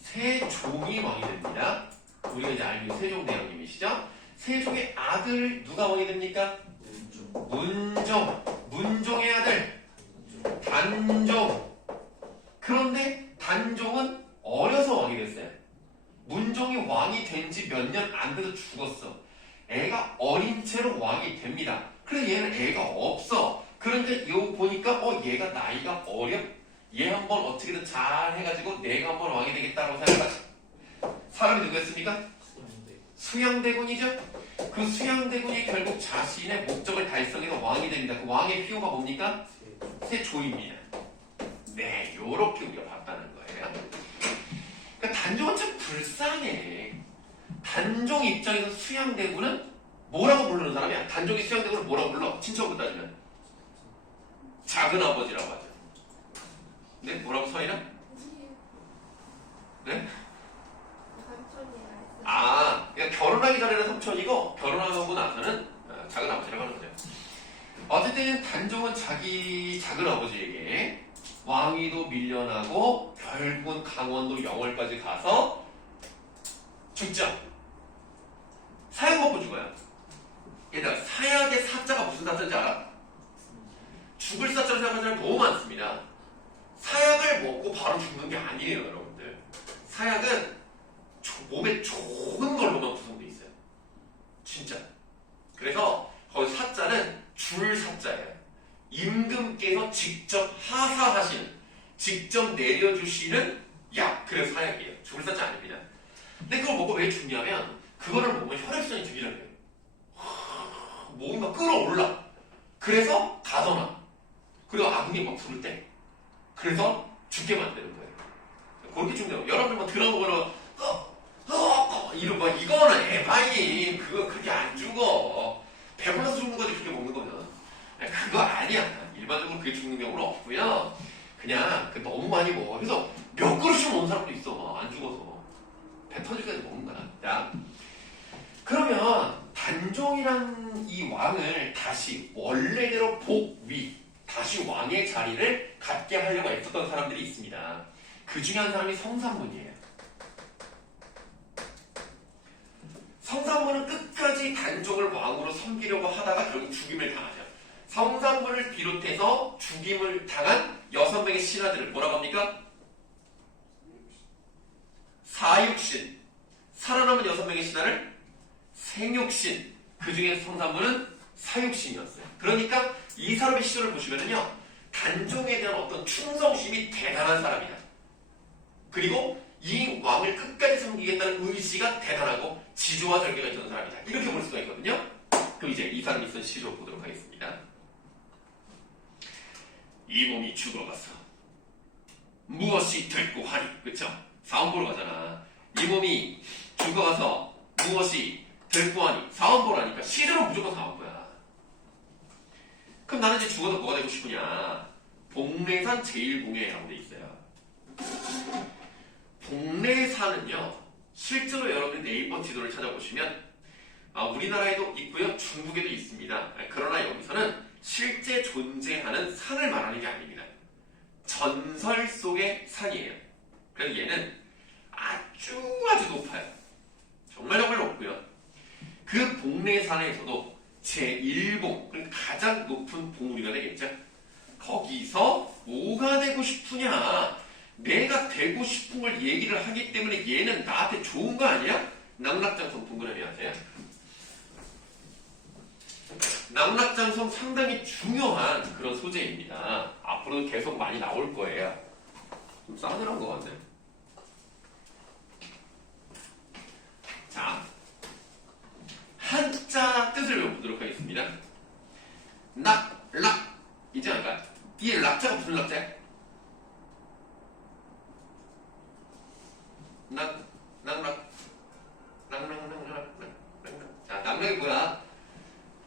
세종이 왕이 됩니다. 우리가 이제 알고 있는 세종대왕님이시죠? 세종의 아들 누가 왕이 됩니까? 문종. 문종의 아들 단종. 그런데 단종은 어려서 왕이 됐어요. 문종이 왕이 된 지 몇 년 안 돼서 죽었어. 애가 어린 채로 왕이 됩니다. 그래서 얘는 애가 없어. 그런데 이거 보니까 얘가 나이가 어려? 얘 한번 어떻게든 잘 해가지고 내가 한번 왕이 되겠다고 생각하지. 사람이 누구였습니까? 수양대군이죠. 그 수양대군이 결국 자신의 목적을 달성해서 왕이 됩니다. 그 왕의 필요가 뭡니까? 세조입니다. 네, 요렇게 우리가 봤다는 거예요. 그러니까 단종은 참 불쌍해. 단종 입장에서 수양대군은 뭐라고 부르는 사람이야? 단종이 수양대군을 뭐라고 불러? 친척으로 따지면 작은 아버지라고 하죠. 네? 뭐라고 서이라? 네? 그러니까 결혼하기 전에는 삼촌이고 결혼하고 나서는 작은 아버지라고 하는 거죠. 어쨌든 단종은 자기 작은 아버지에게 왕위도 밀려나고 결국은 강원도 영월까지 가서 죽죠. 사약 먹고 죽어요. 얘들아, 사약의 사자가 무슨 사자인지 알아? 죽을 사자로 생각하는 사람이 너무 많습니다. 사약을 먹고 바로 죽는 게 아니에요, 여러분들. 사약은 몸에 좋은 걸로만 구성되어 있어요. 진짜. 그래서 거기 사자는 줄 사자예요. 임금께서 직접 하사하시는, 직접 내려주시는 약. 그래서 사약이에요. 죽을 사자 아닙니다. 근데 그걸 먹고 왜 죽냐면 그거를 먹으면 혈액순환이 되기를 해요. 몸이 막 끌어올라. 그래서 가서나. 그리고 아궁이 막 부를 때. 그래서 죽게 만드는 거예요. 그렇게 죽네요. 여러분들 뭐 들어보거나 이런 거 이거는 에바이. 그거 그렇게 안 죽어. 배불러서 죽는 거지 그렇게 먹는 거면. 그거 아니야. 일반적으로 그게 죽는 경우는 없고요. 그냥 너무 많이 먹어. 그래서 몇 그릇씩 먹는 사람도 있어. 안 죽어서. 배 터질 때까지 먹는 거야. 자, 그러면 단종이란 이 왕을 다시 원래대로 복위, 다시 왕의 자리를 갖게 하려고 애썼던 사람들이 있습니다. 그 중에 한 사람이 성삼문이에요. 성삼문은 끝까지 단종을 왕으로 섬기려고 하다가 결국 죽임을 당하죠. 성삼문을 비롯해서 죽임을 당한 6명의 신하들을 뭐라고 합니까? 사육신. 살아남은 6명의 신하를 생육신. 그 중에 성삼문은 사육신이었어요. 그러니까 이 사람의 시절을 보시면요, 단종에 대한 어떤 충성심이 대단한 사람이다. 그리고 이 왕을 끝까지 섬기겠다는 의지가 대단하고 지조와 절개가 있던 사람이다. 이렇게 볼 수가 있거든요. 그럼 이제 이 사람이 쓴 시를 보도록 하겠습니다. 이 몸이 죽어가서 무엇이 될고 하니. 그쵸? 사원 보러 가잖아. 이 몸이 죽어가서 무엇이 될고 하니. 사원 보러 하니까 시대로 무조건 사원 보야. 그럼 나는 이제 죽어서 뭐가 되고 싶으냐. 복례산 제1공예라고 돼 있어요. 복례산은요, 실제로 여러분이 네이버 지도를 찾아보시면 우리나라에도 있고요, 중국에도 있습니다. 그러나 여기서는 실제 존재하는 산을 말하는 게 아닙니다. 전설 속의 산이에요. 그래서 얘는 아주 높아요. 정말 높고요. 그 복례산에서도 제1봉, 그러니까 가장 높은 봉우리가 되겠죠. 거기서 뭐가 되고 싶으냐, 내가 되고 싶은 걸 얘기를 하기 때문에 얘는 나한테 좋은 거 아니야? 낙락장성 동그라미 하세요. 낙락장성 상당히 중요한 그런 소재입니다. 앞으로도 계속 많이 나올 거예요. 좀 싸늘한 것 같네. 자, 한자 뜻을 보도록 하겠습니다. 낙락. 있지 않을까? 이 락자가 무슨 락자야? 낙락. 자, 낙락이 뭐야?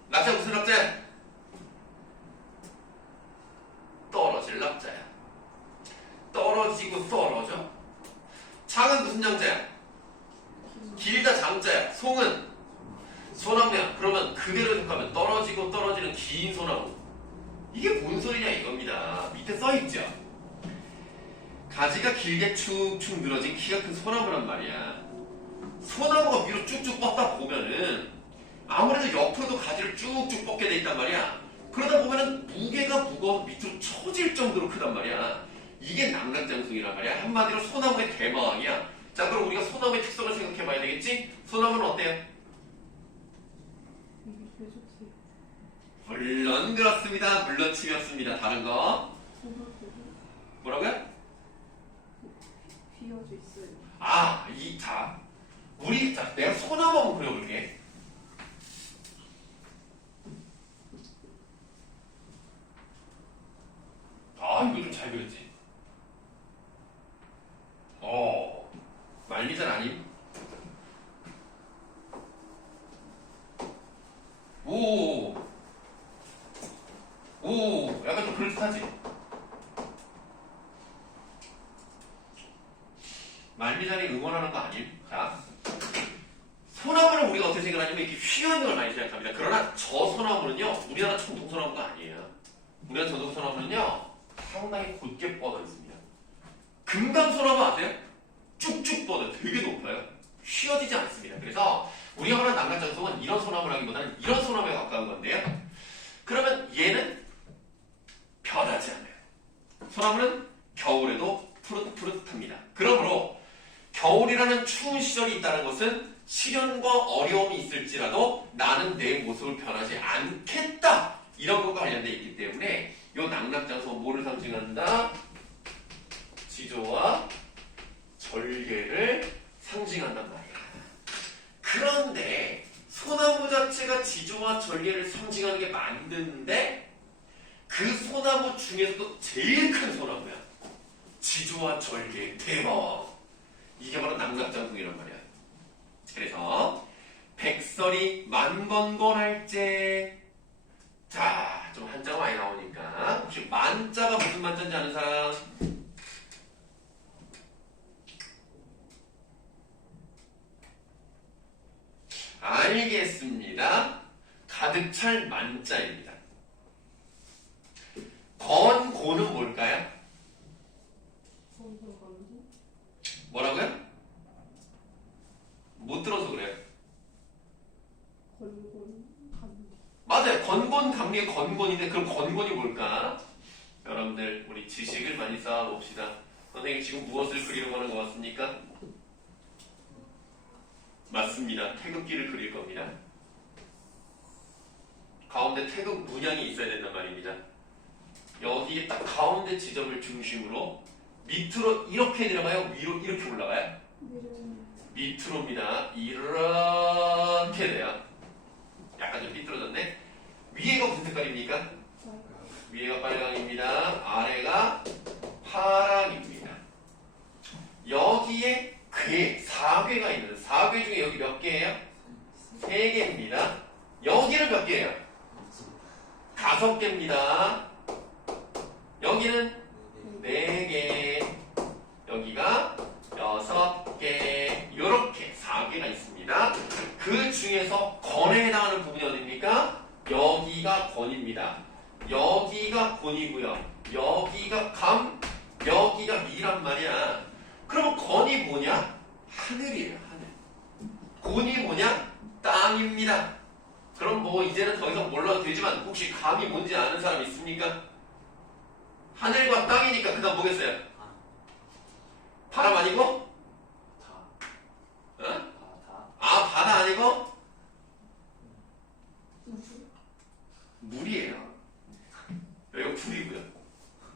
락자가 무슨 락자야? 떨어질 락자야. 떨어지고 떨어져. 장은 무슨 장자야? 길다 장자야. 송은 소나무야. 그러면 그대로 해석하면 떨어지고 떨어지는 긴 소나무. 이게 뭔 소리냐 이겁니다. 밑에 써있죠. 가지가 길게 축축 늘어진 키가 큰 소나무란 말이야. 소나무가 위로 쭉쭉 뻗다 보면은 아무래도 옆으로도 가지를 쭉쭉 뻗게 돼 있단 말이야. 그러다 보면은 무게가 무거워서 밑으로 처질 정도로 크단 말이야. 이게 낙락장성이란 말이야. 한마디로 소나무의 대마왕이야. 자, 그럼 우리가 소나무의 특성을 생각해 봐야 되겠지? 소나무는 어때요? 물론 그렇습니다. 물론 치였습니다. 다른 거? 뭐라고요? 휘어져 있어요. 자, 내가 소나무 한번 그려볼게. 못하지. 말미잘이 응원하는 거 아님? 자, 소나무는 우리가 어떻게 생각하냐면 이렇게 휘어있는 걸 많이 생각합니다. 그러나 저 소나무는요, 우리나라 전통 소나무가 아니에요. 우리나라 전통 소나무는요, 상당히 곧게 뻗어 있습니다. 금강 소나무 아세요? 쭉쭉 뻗어 되게 높아요. 휘어지지 않습니다. 그래서 우리가 말하는 낙낙장성은 이런 소나무라기보다는 이런 소나무에 가까운 건데요. 그러면 얘는 변하지 않아요. 소나무는 겨울에도 푸릇푸릇합니다. 그러므로 겨울이라는 추운 시절이 있다는 것은 시련과 어려움이 있을지라도 나는 내 모습을 변하지 않겠다. 이런 것과 관련되어 있기 때문에 이 낙낙장성은 뭐를 상징한다? 지조와 절개를 상징한단 말이야. 그런데 소나무 자체가 지조와 절개를 상징하는 게 맞는데 그 소나무 중에서도 제일 큰 소나무야. 지조와 절개 대박. 이게 바로 낙낙장성이란 말이야. 그래서 백설이 만건곤할제. 자, 좀 한자가 많이 나오니까 혹시 만자가 무슨 만자인지 아는 사람? 알겠습니다. 가득 찰 만자입니다. 건고는 뭘까요? 뭐라고요? 못 들어서 그래요. 맞아요. 건곤감리의 건곤인데 그럼 건곤이 뭘까? 여러분들 우리 지식을 많이 쌓아봅시다. 선생님 지금 무엇을 그리려고 하는 것 같습니까? 맞습니다. 태극기를 그릴 겁니다. 가운데 태극 문양이 있어야 된단 말입니다. 여기에 딱 가운데 지점을 중심으로 밑으로 이렇게 내려가요? 위로 이렇게 올라가요? 밑으로입니다. 이렇게 돼요. 약간 좀 삐뚤어졌네. 위에가 무슨 색깔입니까? 위에가 빨강입니다. 아래가 파랑입니다. 여기에 괴, 사괴가 있는 사괴 중에 여기 몇 개예요? 3개입니다. 여기는 몇 개예요? 5개입니다. 여기는 4개. 여기가 6개. 이렇게 4개가 있습니다. 그 중에서 건에 해당하는 부분이 어디입니까? 여기가 건입니다. 여기가 곤이고요. 여기가 감, 여기가 미란 말이야. 그럼 건이 뭐냐? 하늘이에요. 하늘. 곤이 뭐냐? 땅입니다. 그럼 뭐 이제는 더 이상 몰라도 되지만 혹시 감이 뭔지 아는 사람 있습니까? 하늘과 땅이니까 그 다음 뭐겠어요? 바람 아니고? 어? 아, 바다 아니고? 물이에요. 여기가 불이고요.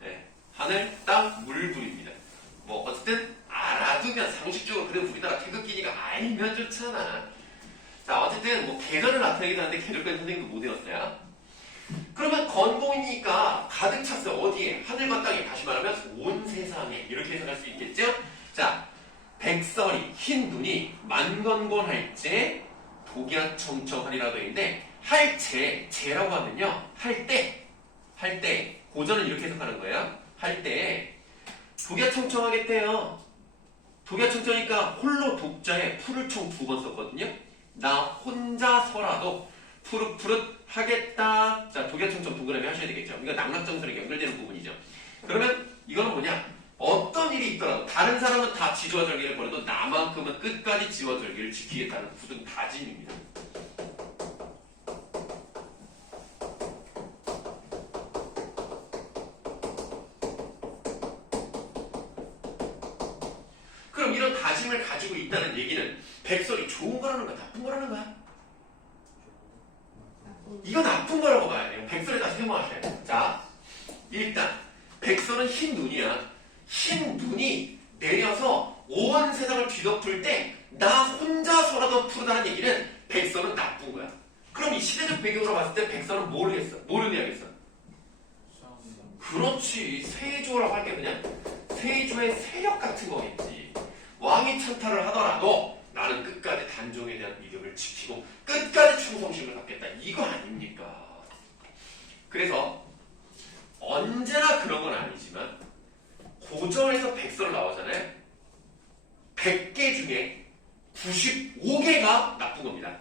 네. 하늘, 땅, 물, 불입니다. 뭐 어쨌든 알아두면 상식적으로 그래 우리나라 태극기니까 알면 좋잖아. 자, 어쨌든 뭐 계절을 나타내기도 하는데 계절까지 선생님도 못 외웠어요. 그러면 건공이니까 가득 찼어요. 어디에? 하늘과 땅에. 다시 말하면 온 세상에. 이렇게 해석할 수 있겠죠? 자, 백설이 흰 눈이 만건곤할제 독야청청하리라고 되어 있는데 할제, 제라고 하면요. 할 때 고전을 이렇게 해석하는 거예요. 할 때 독야청청하겠대요. 독야청청이니까 홀로 독자에 풀을 총 2번 썼거든요. 나 혼자서라도 푸릇푸릇 하겠다. 자, 독야청청 동그라미 하셔야 되겠죠. 이거 낙낙정선에 연결되는 부분이죠. 그러면 이거는 뭐냐? 어떤 일이 있더라도 다른 사람은 다 지조와 절개를 벌여도 나만큼은 끝까지 지와 절개를 지키겠다는 굳은 다짐입니다. 그럼 이런 다짐을 가지고 있다는 얘기는 백설이 좋은 거라는 거야? 나쁜 거라는 거야? 이거 나쁜 거라고 봐야 돼요. 백설에 다시 생각하셔야 돼요. 자, 일단 백설은 흰 눈이야. 흰 눈이 내려서 온 세상을 뒤덮을 때 나 혼자서라도 푸르다는 얘기는 백설은 나쁜 거야. 그럼 이 시대적 배경으로 봤을 때 백설은 뭘 했어? 뭘 의미하겠어? 그렇지. 세조라고 할 게 그냥 세조의 세력 같은 거겠지. 왕이 찬탈을 하더라도 나는 끝까지 단종에 대한 믿음을 지키고 끝까지 충성심을 갖겠다. 이거 아닙니까? 그래서 언제나 그런 건 아니지만 고전에서 백서로 나오잖아요. 100개 중에 95개가 나쁜 겁니다.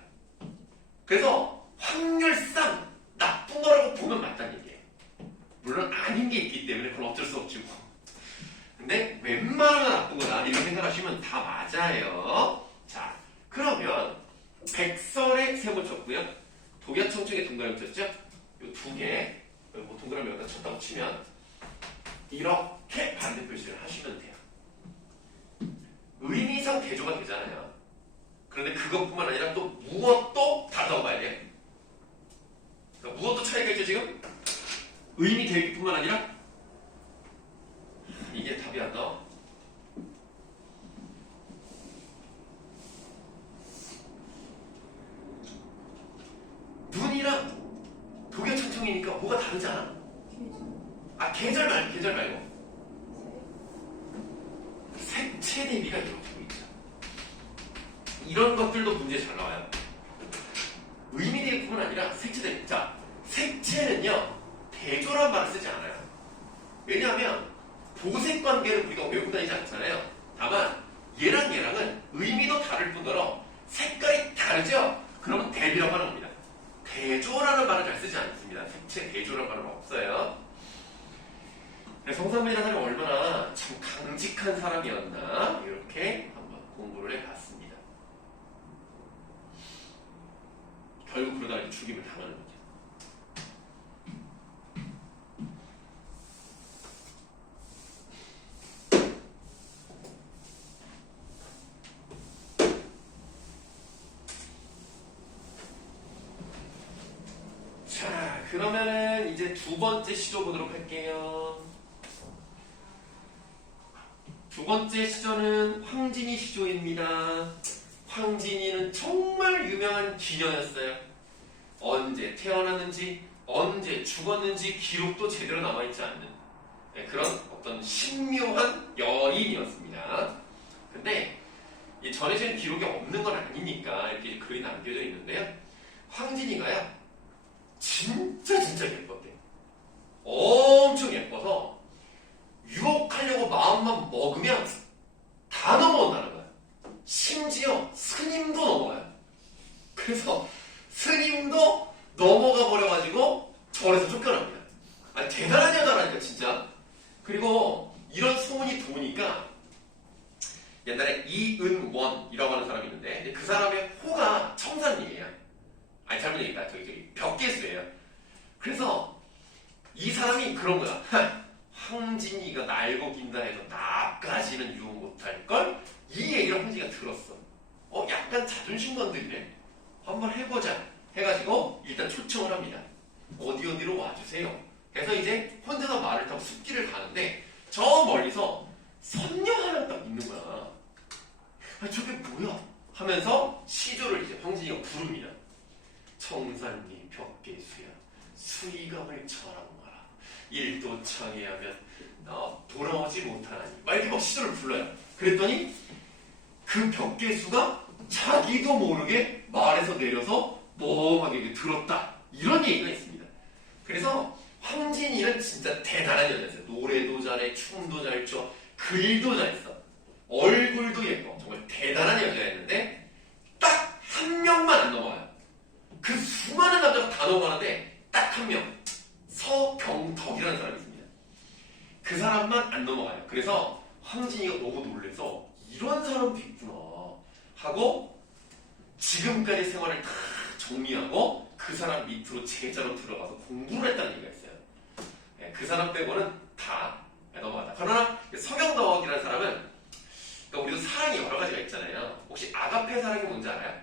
그래서 확률상 나쁜 거라고 보면 맞다는 얘기예요. 물론 아닌 게 있기 때문에 그건 어쩔 수 없지 뭐. 근데 웬만하면 나쁜 거다 이렇게 생각하시면 다 맞아요. 자, 그러면 백설에 세모 쳤고요. 독야청청에 동그라미 쳤죠? 이 두 개, 뭐 동그라미 여기다 쳤다고 치면 이렇게 반대 표시를 하시면 돼요. 의미상 대조가 되잖아요. 그런데 그것뿐만 아니라 또 무엇도 다르다고 봐야 돼요. 그러니까 무엇도 차이가 있죠 지금? 의미 대비뿐만 아니라 이게 답이 안 나와. 눈이랑 독야청청이니까 뭐가 다르지 않아? 아 계절 말고 색채 대비가 이렇게 보이죠. 이런 것들도 문제 잘 나와요. 의미 대비뿐만 아니라 색채 대비. 자, 색채는요 대조란 말을 쓰지 않아요. 왜냐하면 보색 관계를 우리가 외우고 다니지 않잖아요. 다만 얘랑은 의미도 다를 뿐더러 색깔이 다르죠? 그러면 대비라고 하는 겁니다. 대조라는 말을 잘 쓰지 않습니다. 색채 대조라는 말은 없어요. 성삼이라는 사람이 얼마나 참 강직한 사람이었나 이렇게 한번 공부를 해봤습니다. 결국 그러다 죽임을 당하는 거죠. 자, 그러면은 이제 두 번째 시조 보도록 할게요. 두 번째 시조는 황진이 시조입니다. 황진이는 정말 유명한 기녀였어요. 언제 태어났는지, 언제 죽었는지 기록도 제대로 남아있지 않는 그런 어떤 신묘한 여인이었습니다. 근데 전해지는 기록이 없는 건 아니니까 이렇게 글이 남겨져 있는데요. 황진이가요, 진짜 예뻤대요. 엄청 예뻐서 유혹하려고 마음만 먹으면 다 넘어온다는 거야. 심지어 스님도 넘어가요. 그래서 스님도 넘어가 버려가지고 절에서 쫓겨납니다. 아니, 대단한 여자라니까 진짜. 그리고 이런 소문이 도니까 옛날에 이은원이라고 하는 사람이 있는데 그 사람의 호가 청산리예요. 아니 잘못 얘기했다. 저기 벽계수예요. 그래서 이 사람이 그런 거야. 황진이가 날고 긴다 해서 나까지는 유혹 못할걸? 이 얘기를 황진이가 들었어. 약간 자존심 건드리네. 한번 해보자 해가지고 일단 초청을 합니다. 어디로 와주세요. 그래서 이제 혼자서 말을 타고 숲길을 가는데 저 멀리서 선녀 하나 딱 있는 거야. 저게 뭐야? 하면서 시조를 이제 황진이가 부릅니다. 청산리 벽계수야 수의감을 전하고마라. 일도 창해하면 돌아오지 못하나니. 막 이렇게 막 시조를 불러요. 그랬더니 그 벽계수가 자기도 모르게 말에서 내려서 멍하게 들었다. 이런 얘기가 있습니다. 그래서 황진이는 진짜 대단한 여자였어요. 노래도 잘해, 춤도 잘 춰, 글도 잘 써. 얼굴도 예뻐. 정말 대단한 여자였는데 딱 한 명만 안 넘어가요. 그 수많은 남자가 다 넘어가는데 딱 한 명. 서경덕이라는 사람이 있습니다. 그 사람만 안 넘어가요. 그래서 황진이가 너무 놀라서 이런 사람도 있구나 하고 지금까지 생활을 다 정리하고 그 사람 밑으로 제자로 들어가서 공부를 했다는 얘기가 있어요. 그 사람 빼고는 다 넘어갔다. 그러나 서경덕이라는 사람은 그러니까 우리도 사랑이 여러 가지가 있잖아요. 혹시 아가페 사랑이 뭔지 알아요?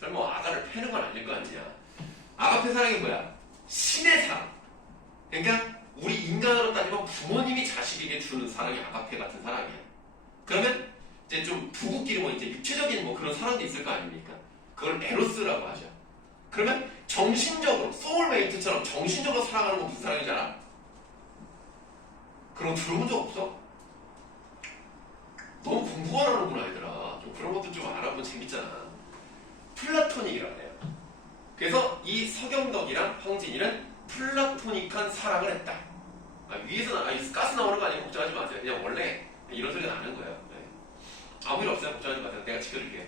설마 아가를 패는 건 아닐 거 아니냐. 아가페 사랑이 뭐야? 신의 사랑. 그러니까 우리 인간으로 따지면 부모님이 자식에게 주는 사랑이 아가페 같은 사랑이에요. 그러면 이제 좀 부부끼리 뭐 이제 육체적인 뭐 그런 사랑도 있을 거 아닙니까? 그걸 에로스라고 하죠. 그러면 정신적으로 소울메이트처럼 정신적으로 사랑하는 건 무슨 사랑이지 않아? 그런 거 들어본 적 없어? 너무 공부가 나는구나 얘들아. 좀 그런 것도 좀 알아보면 재밌잖아. 플라토닉이라고 해요. 그래서 이 서경덕이랑 황진이는 플라토닉한 사랑을 했다. 위에서는 가스 나오는 거 아니에요? 걱정하지 마세요. 그냥 원래 이런 소리가 나는 거예요. 네. 아무 일 없어요. 걱정하지 마세요. 내가 지켜줄게요.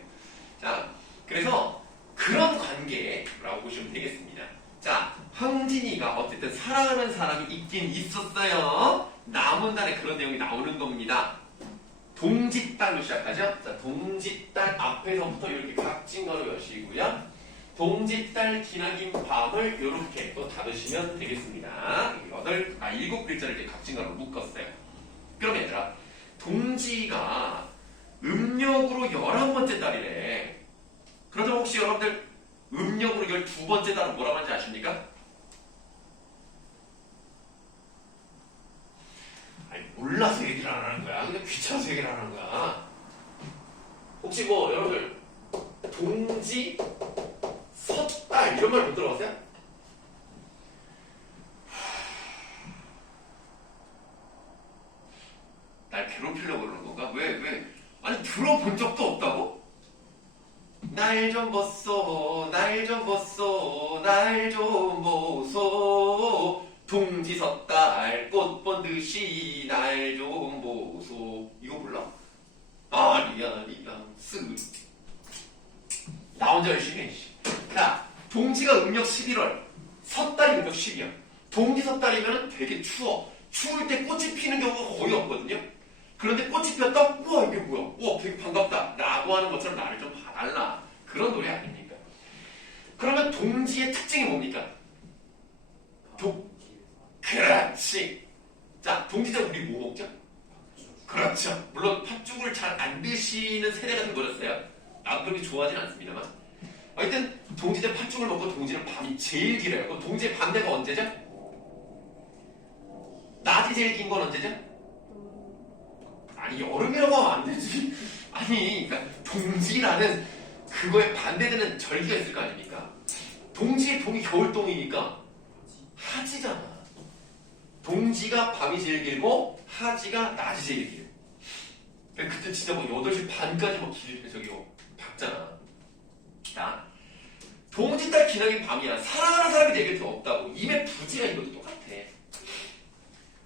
자, 그래서 그런 관계라고 보시면 되겠습니다. 자, 황진이가 어쨌든 사랑하는 사람이 있긴 있었어요. 남은단에 그런 내용이 나오는 겁니다. 동짓달로 시작하죠. 자, 동짓달 앞에서부터 이렇게 각진가로 여시고요. 동짓달 기나긴 밤을 이렇게 또 닫으시면 되겠습니다. 7글자를 이렇게 각진가로 묶었어요. 그럼 얘들아, 동지가 음력으로 11번째 달이래. 그렇다면 혹시 여러분들 음력으로 12번째 달은 뭐라고 하는지 아십니까? 아니, 몰라서 얘기를 안 하는 거야. 근데 귀찮아서 얘기를 안 하는 거야. 혹시 뭐 여러분들 동지, 섰달 이런 말 못 들어봤어요? 날 괴롭히려고 그러는 건가? 왜? 아니 들어본 적도 없다고? 날 좀 보소, 날 좀 보소, 날 좀 보소. 동지 섰달 꽃 본 듯이 날 좀 보소. 이거 몰라? 아리야 쓰. 나 혼자 열심히 해. 자, 동지가 음력 11월, 섣달이 음력 12월. 동지 섣달이면 되게 추워. 추울 때 꽃이 피는 경우가 거의 없거든요. 그런데 꽃이 피었다? 우와 이게 뭐야? 우와 되게 반갑다. 라고 하는 것처럼 나를 좀 봐달라. 그런 노래 아닙니까? 그러면 동지의 특징이 뭡니까? 그렇지. 자, 동지자 우리 뭐 먹죠? 그렇죠. 물론 팥죽을 잘 안 드시는 세대가 좀 늘었어요. 나도 그렇게 좋아하진 않습니다만. 하여튼 동지대 팥죽을 먹고 동지는 밤이 제일 길어요. 그럼 동지의 반대가 언제죠? 낮이 제일 긴 건 언제죠? 아니 여름이라고 하면 안 되지. 아니 그러니까 동지라는 그거에 반대되는 절기가 있을 거 아닙니까? 동지의 동이 겨울동이니까 하지잖아. 동지가 밤이 제일 길고 하지가 낮이 제일 길어. 그때 진짜 뭐 8시 반까지 뭐 박잖아. 자, 동짓달 기나긴 밤이야. 사랑하는 사람이 내 곁에 없다고. 임의 부지가 이것도 똑같아.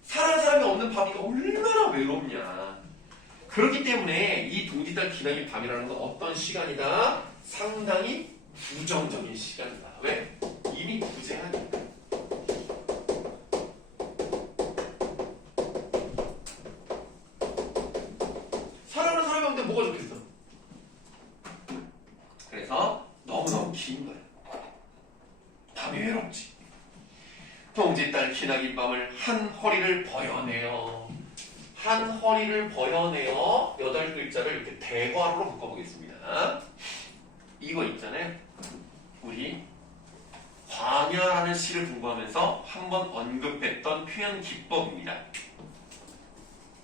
사랑하는 사람이 없는 밤이 얼마나 외롭냐. 그렇기 때문에 이 동짓달 기나긴 밤이라는 건 어떤 시간이다? 상당히 부정적인 시간이다. 왜? 이미 부재하니까. 사랑하는 사람이 없는데 뭐가 좋겠어? 그래서 너무너무 긴 거야. 밤이 외롭지. 동짓달 기나긴 밤을 한 허리를 버여내어. 한 허리를 버여내어 8글자를 이렇게 대괄호로 묶어보겠습니다. 이거 있잖아요. 우리 광야라는 시를 공부하면서 한번 언급했던 표현 기법입니다.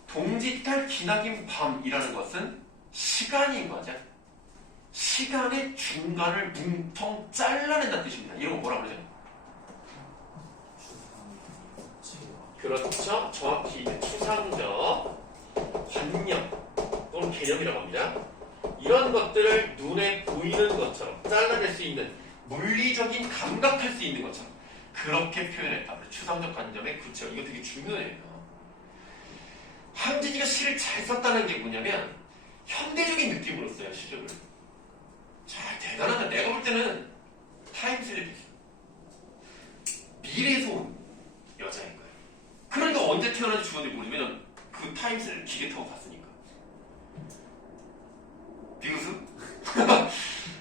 동짓달 기나긴 밤이라는 것은 시간인 거죠. 시간의 중간을 뭉텅 잘라낸다는 뜻입니다. 이런 거 뭐라 그러죠? 그렇죠. 정확히 추상적 관념 또는 개념이라고 합니다. 이런 것들을 눈에 보이는 것처럼 잘라낼 수 있는 물리적인 감각할 수 있는 것처럼 그렇게 표현했다. 추상적 관점의 구체화. 이거 되게 중요해요. 황진이가 시를 잘 썼다는 게 뭐냐면 현대적인 느낌으로 써요. 시를. 잘 대단하다. 내가 볼 때는 타임슬립 미래에서 온 여자인 거예요. 그러니까 언제 태어난지 죽었는지 모르면 그 타임슬립 기계 타고 갔으니까. 비웃음?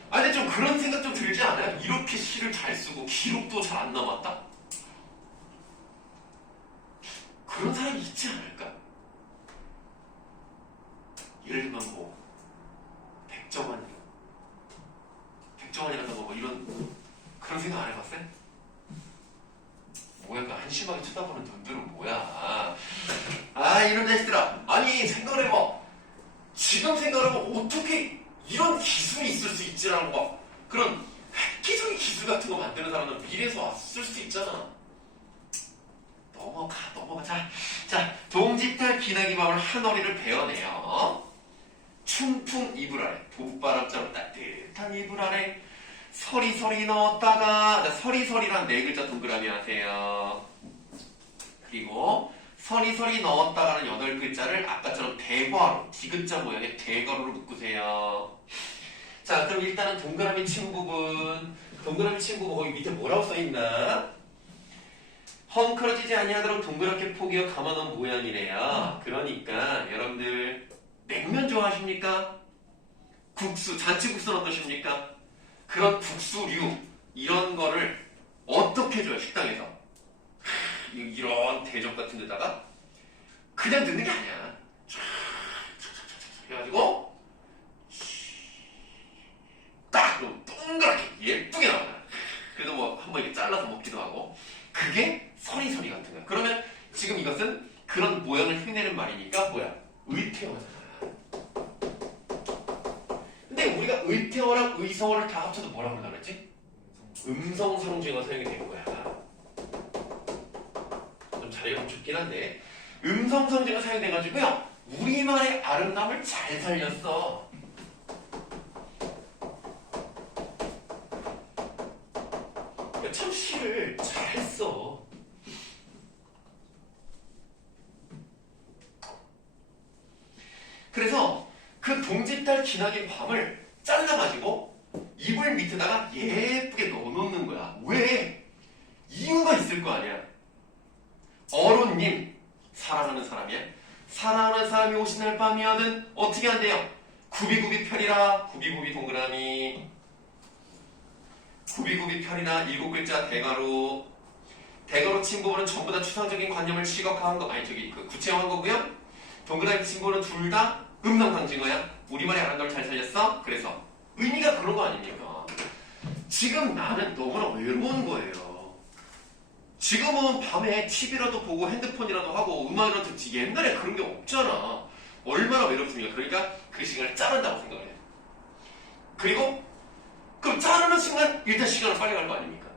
아니 근데 좀 그런 생각 좀 들지 않아요? 이렇게 시를 잘 쓰고 기록도 잘 안 남았다? 그런 사람이 있지 않을까? 예를 들면 뭐 백정환이라든가 뭐 이런 그런 생각 안 해봤어요? 뭐야 그 한심하게 쳐다보는 눈들은 뭐야. 아 이런 자식들아. 아니 생각을 해봐. 지금 생각을 해봐. 어떻게 이런 기술이 있을 수 있지라는 거. 그런 획기적인 기술 같은 거 만드는 사람은 미래에서 왔을 수 있잖아. 넘어가. 자, 동짓달 기나긴 밤을 한 허리를 베어내요. 춘풍 이불 아래 봄바람처럼 따뜻한 이불 아래 서리서리 넣었다가 자, 서리서리란 네 글자 동그라미 하세요. 그리고 서리서리 넣었다가는 8글자를 아까처럼 대괄호, 디귿자 모양의 대괄호로 묶으세요. 자, 그럼 일단은 동그라미 친 부분, 거기 밑에 뭐라고 써있나? 헝클어지지 아니하도록 동그랗게 포개어 감아놓은 모양이래요. 그러니까 여러분들 냉면 좋아하십니까? 국수, 잔치국수는 어떠십니까? 그런 국수류 이런 거를 어떻게 줘요? 식당에서 이런 대접 같은 데다가 그냥 넣는 게 아니야. 해가지고 딱 동그랗게 예쁘게 나와요. 그래도 뭐 한번 이렇게 잘라서 먹기도 하고 그게 서리서리 같은 거야. 그러면 지금 이것은 그런 모양을 흉내는 말이니까 뭐야? 의태어잖아. 근데 우리가 의태어랑 의성어를 다 합쳐도 뭐라고 불러 그랬지? 음성상징어 사용이 된 거야. 좀 자리가 좀 좁긴 한데 음성상징어 사용돼가지고요 우리말의 아름다움을 잘 살렸어. 참 시를 잘 써. 그래서 그 동짓달 기나긴 밤을 잘라가지고 이불 밑에다가 예쁘게 넣어놓는 거야. 왜? 이유가 있을 거 아니야. 어른님, 사랑하는 사람이야. 사랑하는 사람이 오신 날 밤이야든 어떻게 한대요? 구비구비 펴리라. 구비구비 동그라미. 구비구비 펴리라. 7글자 대괄호. 대괄호 친 부분은 전부 다 추상적인 관념을 시각화한 거, 아니 저기 그 구체화한 거고요. 동그라미 친 부분은 둘 다 음성상징어야. 우리말의 아름다움을 잘 살렸어. 그래서 의미가 그런 거 아닙니까? 지금 나는 너무나 외로운 거예요. 지금은 밤에 TV라도 보고 핸드폰이라도 하고 음악이라도 듣지 옛날에 그런 게 없잖아. 얼마나 외롭습니까? 그러니까 그 시간을 자른다고 생각을 해. 그리고 그럼 자르는 순간 일단 시간은 빨리 갈 거 아닙니까?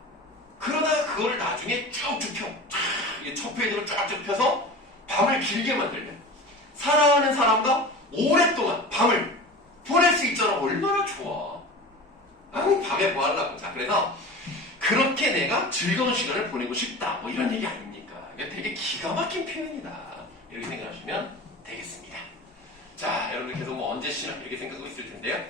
그러다가 그거를 나중에 쭉쭉 펴. 첫 페이지로 쫙쭉 펴서 밤을 길게 만들면 사랑하는 사람과 오랫동안 밤을 보낼 수 있잖아. 얼마나 좋아. 아우 밤에 뭐 하려고. 자, 그래서 그렇게 내가 즐거운 시간을 보내고 싶다. 뭐 이런 얘기 아닙니까? 이게 되게 기가 막힌 표현이다. 이렇게 생각하시면 되겠습니다. 자, 여러분들 계속 뭐 언제 쉬나 이렇게 생각하고 있을 텐데요.